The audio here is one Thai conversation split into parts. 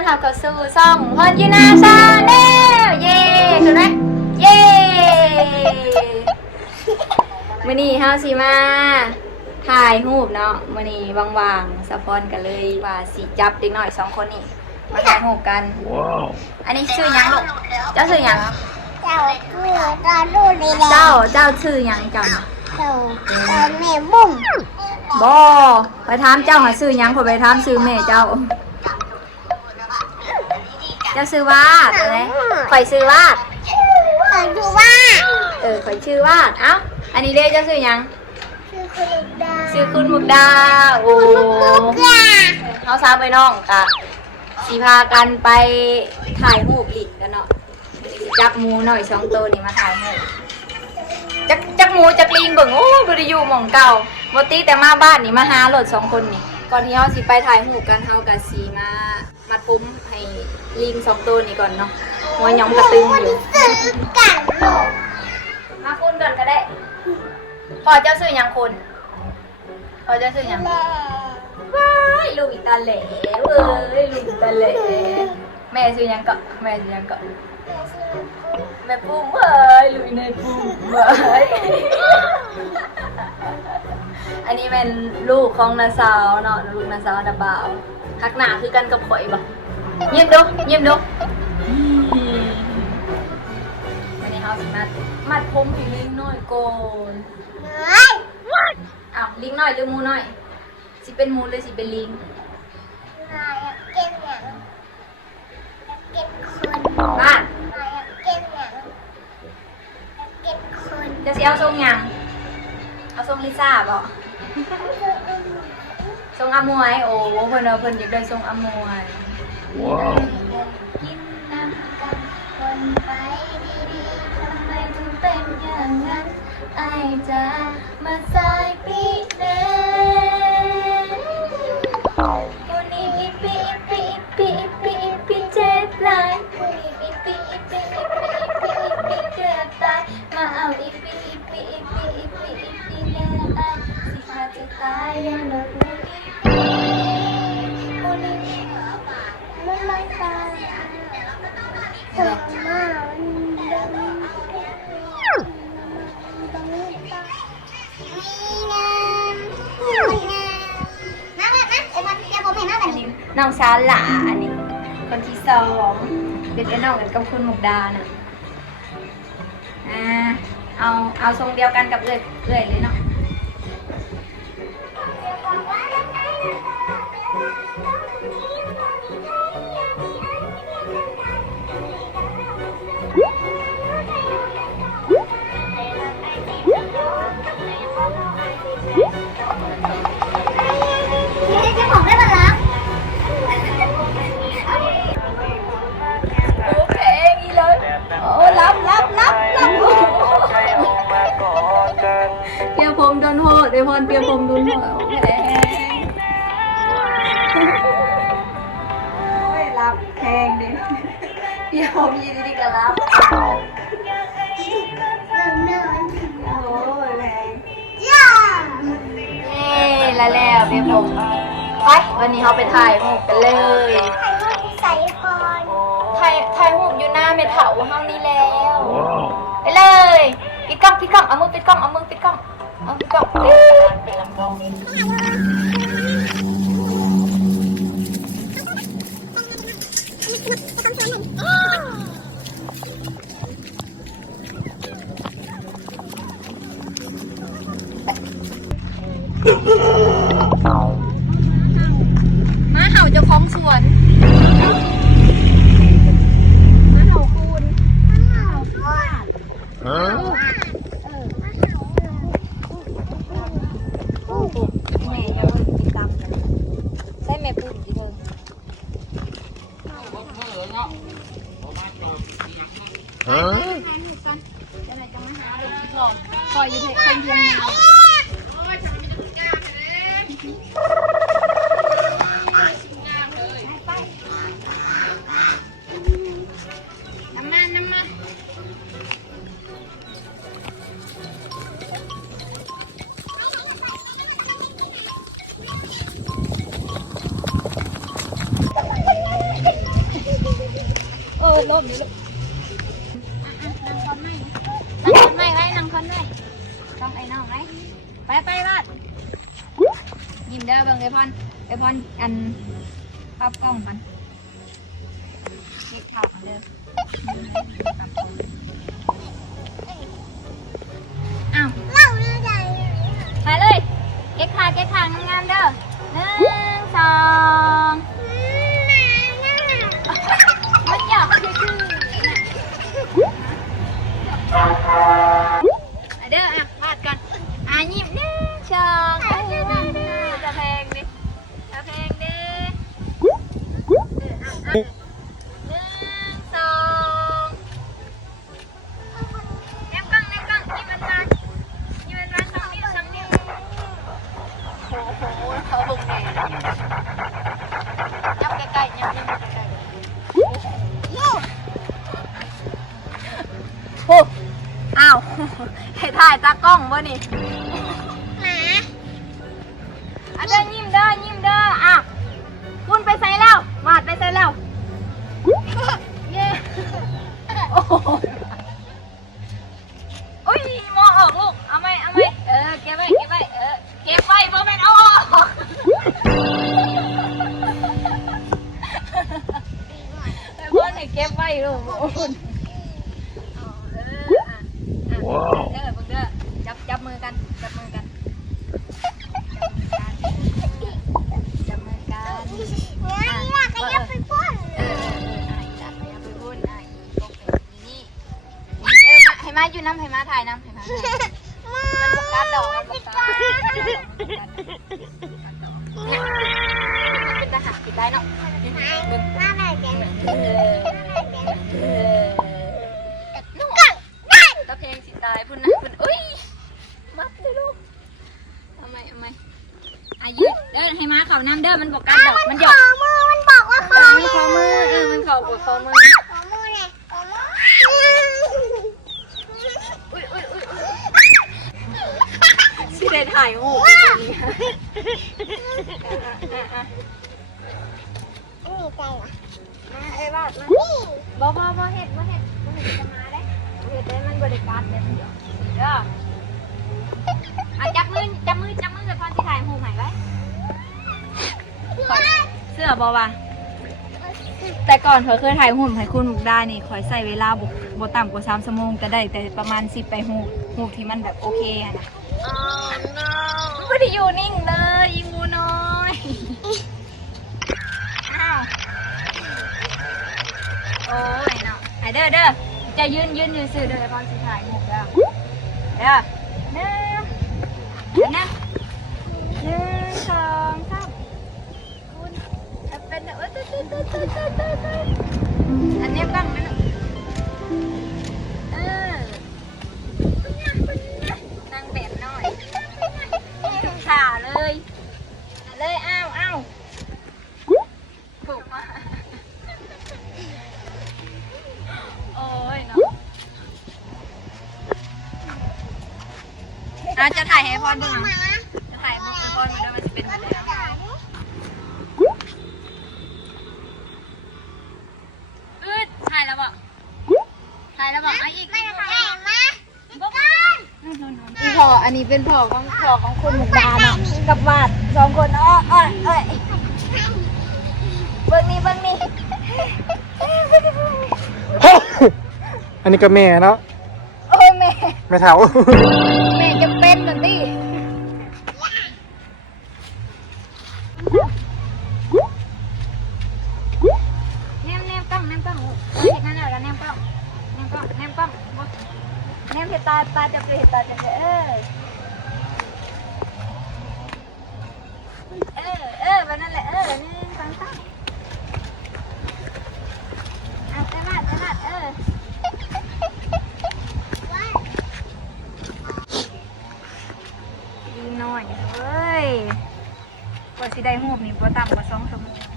อนรับเข้าสู่ซ่องพอนยูนาชาแนลเย้คือไหมเย้มื้อนี้เฮาสิมา ถ่ายรูปเนาะมื้อนี้ว่างๆสะพอนกันเลยว่าสิจับเด็กน้อยสองคนนี้มาถ่ายรูปกัน Wow. อันนี้ชื่อหยังลูกเจ้าชื่อหยังเจ้าคือตอนลูกเลยแหละเจ้าเจ้าชื่อหยังเจ้าน่ะเจ้าตอนแม่บุ้งบ่ไปถามเจ้าหาชื่อหยังพอไปถามชื่อแม่เจ้า เจ้าชื่อวาดอะไรข่อยชื่อวาดเออดูว่าเออข่อยชื่อวาดเอ้าอันนี้เรียกเจ้าชื่อหยังคือคุณดาชื่อคุณมุกดาโอ้กาเขาสาวไปน้องกะสีพากันไปถ่ายรูปอีกกันเนาะสิจับหมูหน่อยสองตัวนี่มาถ่ายรูปจักจักหมูจักลิงเบิ่งโอ้บริยูหมองเก่าบตีแต่มาบ้านนี่มาหาโหลดสองคนนี่ก่อนที่เขาสิไปถ่ายรูปกันเฮากะสีมามาทุ้มให้ ลิงสองตัวนี่ก่อนเนาะหัวหยองกระตึงอยู่ซื้อกันมาคุณก่อนก็ได้พอเจ้าซื้อหยังคุณพอเจ้าซื้อหยังแม่ว้ายลูกอีตาเหล่เว้ยลูกอีตาเหล่แม่ซื้อหยังก็แม่ซื้อหยังก็แม่ปุ้มเว้ยลูกอีในปุ้มเว้ยอันนี้เป็นลูกของนาสาวเนาะลูกนาสาวดาบ่าวหักหน้าคือกันกับข่อยบ่เงี ยบดูเงียบดูวันนี้เฮาสิมามัดผมให้ลิงน้อยก่อนเฮ้ยอ้าวลิงน้อยหรือหมูน้อยสิเป็นหมูหรือสิเป็นลิงนายเก่งหยังเก่งคนบ้านนายเก่งหยังเก่งคนจะสิเอาทรงหยังเอาทรงลิซ่าบ่ทรงอมวยโอ้เพิ่นเอาเพิ่นอยากได้ทรงอมวย Wow. กินน้ำกันคนไปดีๆทำไมถึงเป็นอย่างนั้นไอจ้ามาซะ น้องสาหลาอันนี้คนที่สองเด็กไอ้น้องกันกับคุณมุกดาน่ะอ่าเอาเอาทรงเดียวกันกับเอื้อยเอื้อยเลยเนาะ ดนโหดเดี๋ยวพรเปียผมโดนโหดโอเคโอ้ยรับแข่งดิเปียผมยินดีกับรับโอ้ยแรงย่าเย้แล้วแล้วเปียผมไปวันนี้เราไปถ่ายรูปกันเลยใส่คอนถ่ายถ่ายรูปอยู่หน้าเมถาเฮานี่แล้ว Wow. ไปเลยปิดกล้องปิดกล้องเอามือปิดกล้องเอามือปิดกล้อง เอ มนี่ลูกนั่งคอนไม่นั่งคอนไม่ไว้นั่งคอนไม่ต้องไอ้น้องไว้ไปไปบ้านยิ้มเด้อเบิ่งไอพอนไอพอนอันภาพกล้องกันเก็บภาพเด้ออ้าวเล่าเรื่องใหญ่ถ่ายเลยเก็บขาเก็บขางามๆเด้อหนึ่งสอง Woo! ให้ถ่ายตากล้องวะนี่หมาอะเด้อยิ้มเด้อยิ้มเด้ออะคุณไปใส่แล้ววาดไปใส่แล้วเย้โอ้โหโอ้ยมองออกลูกเอาไหมเอาไหมเออเก็บไว้เก็บไว้เออเก็บไว้บ่แม่นเอาออกแต่พ่อให้เก็บไว้ลูกโอ้ยเอาเอออะอะ ว้าวเด้อเบิ่งเด้อจับจับมือกันจับมือกันจับมือกันเฮ้ยอยากจะยับไปพ่นเออไอ้จับไปเอาไปพูดไอ้ตกไปนี่เออมาให้มาอยู่น้ำให้มาถ่ายน้ำให้มาถ่าย มันบกการดอกมันบกการเป็นทหารกินได้เนาะเบิ่งมาหน่อยเดี๋ยวเออเออ ลูกได้ ตะเพลงสิตายพุ่นนะพุ่นอุ้ยมัดเลยลูกทำไมทำไมอายุเดิ นให้มาเขาน้ำเด้อมันบอกการดอกมันหยขอกอมือมันบอกว่าขเอออมืมันอขอมือเออมันขอกดขอมือขอมือเลยขอมืออุ้ยอุ้ยอุ้ยสิได้ถ่ายรูปเป็นแบบนี้นี่ใจเหรอมาเอ้ยบาดมานี่บ่บ่บ่เฮ็ดบ่เฮ็ดบ่เฮ็ดจะมาได้บ่เฮ็ดได้มันบริการเด้อเด้อเด้ออะจับมือจับมือจับมือกับพรที่ถ่ายรูปให้ไว้ เสื้อบ่ว่ะแต่ก่อนเธอเคยถ่ายหุ่นให้คุณมุกได้นี่คอยใส่เวลาบ่บ่ต่ำกว่า3ชั่วโมงก็ได้แต่ประมาณ10ไปรูปรูปที่มันแบบโอเคอะนะไม่ได้อยู่นิ่งเลยยิงงูน้อยอ้าวโอ้ยเนาะไอเด้อเด้อจะยืนยืนยืนซื้อเด้อพรสิถ่ายหมกเด้อเด้อหนึ่งเดี๋ยวนะหนึ่งสองสามคุณจะเป็ นอะตึ๊ดตึ๊ดตึ๊ดตึ๊ดตึ๊ดตึ๊ดอันนี้บ้างนะลูกเออนั่งแบบหน่อยขาเลยเอาเลยอ้าวอ้าวถูกมาโอ้ยเนาะอาจะถ่ายให้พรดู ห นะ มา จะถ่ายให้พรมาด้วยมันจะเป็นแบบไหนอืดถ่ายแล้วบอกถ่าย แล้วบอกอะอีกไม่อีกทำได้มาอีพ่ออันนี้เป็นพ่อของพ่อของคุณมุกดาเนาะกับบาทสองคนอ้ออ้อยอ้อยเบิ่งนี่เบิ่งนี่อันนี้ก็แม่เนาะโอ้ยแม่ แม่เถา แนมเห็ดตาตาจะเปลี่ยนตาจะเออเออเออแบบนั้นแหละเออหนึ่งสองสามเอาไปลาดไปลาเออดีหน่อยเฮ้ยกว่าสิได้หูบนี่บ่ต่ำกว่าสองชั่วโมง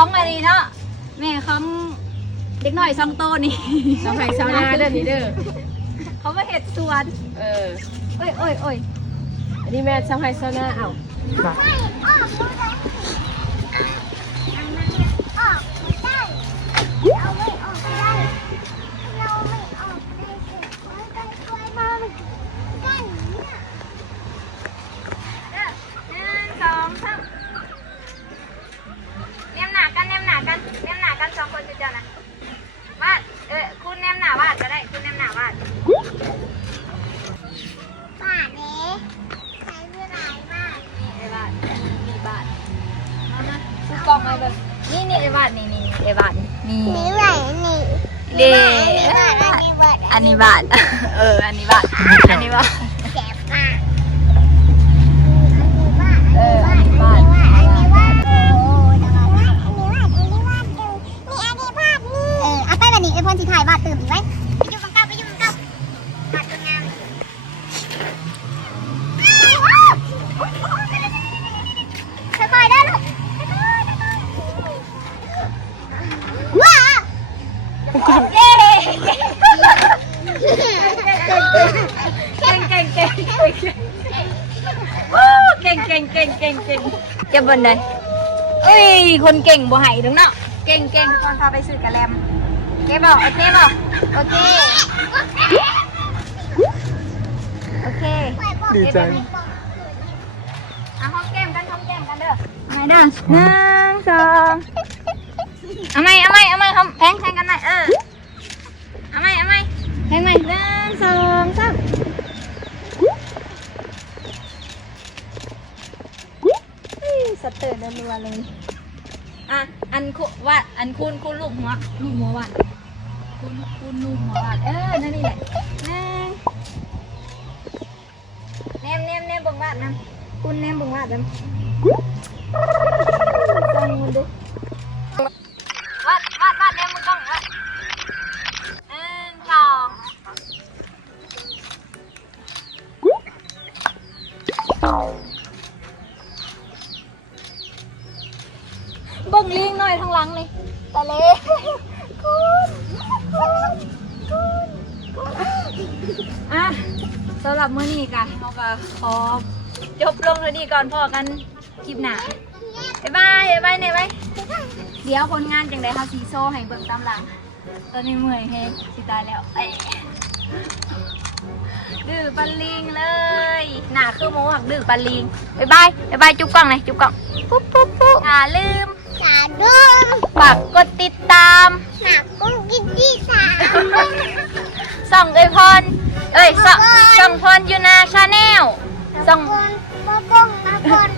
ของอะไรเนาะแม่ของเด็กน้อยสองโตนี่สาวไห้สาวนาเด้อนี่เด้อ เขามาเห็ดสวนเออโอ้ยโอ้ยโอ้ยอันนี้แม่สาวไห้สาวนาเอ้าน่ะ หนึ่งสองสามเนมหนากันเนมหนากันเนมหนากันสองคนจุดเดียวนะวาดเออคุณเนมหนาวาดก็ได้คุณเนมหนาวาดนี่ไอ้บาทนี่บาทมามาดูกล้องไว้แบบนี่นี่ไอ้บา ทนี่นี่นี่ไอ้บาทนี่เด้อันนี้บาทเออ อันนี้บาทอันนี้บาทเอออันนี้บาทเออเอาไปวันนี้ไอพอนสิถ่ายวาดตื่นอีกไว้ไปอยู่กับเก้าไปอยู่กับเก้าบาดตัวงามค่อยๆได้ลูกว้า เย้เก่งเก่ง เก่งเก่งเก่งวู้เก่งเก่งเก่งเก่งเก่งเก็บบนเลยเอ้ย คนเก่งบ่ใหายถึงเนาะ เก่งเก่งตอนพาไปซื้อกระแลมโอเคบอกโอเคบอกโอเค โอเคดีใจอะห้องแก้มกันห้องแก้มกันเด้อไหนเด้อหนึ่งสองเอาไหมเอาไหมเอาไหมทำแพงแพงกันหน่อยเออเอาไหมเอาไหมแพงไหมหนึ่งสองสามอุ้ย สเตอร์รัวๆเลย อะ อันคุวาดอันคุณคุณลูกหัวลูกหัววาดคุณคุณลูกหัววาดเออ นั่นนี่แหละนั่งเนมเนมเนมบิ่งวาดนะคุณเนมบิ่งวาดนะ สำหรับมื้อนี้กันเราก็ขอจบลงเลยดีก่อนพอกันคลิปหน้าบ๊ายบายบ๊ายบายเนี่ยบายเดี๋ยวผลงานจังไดเขาสีโซ่ให้เบิ่งตามหลัง ตอนนี้เมื่อยเฮงสิตายแล้วเอ้ยดื้อปันลิงเลยหน้าคือโมหักดื้อปันลิงบ๊ายบายบ๊ายบายจุ๊บกล้องเลยจุ๊บกล้องปุ๊บปุ๊บปุ๊บอย่าลืมสาดุมฝากกดติดตามหนักกุ้งกินที่สามส่องเอ้ยพรเอ้ยส่อง ยูนาชาแนลส่ง กลมกลมกล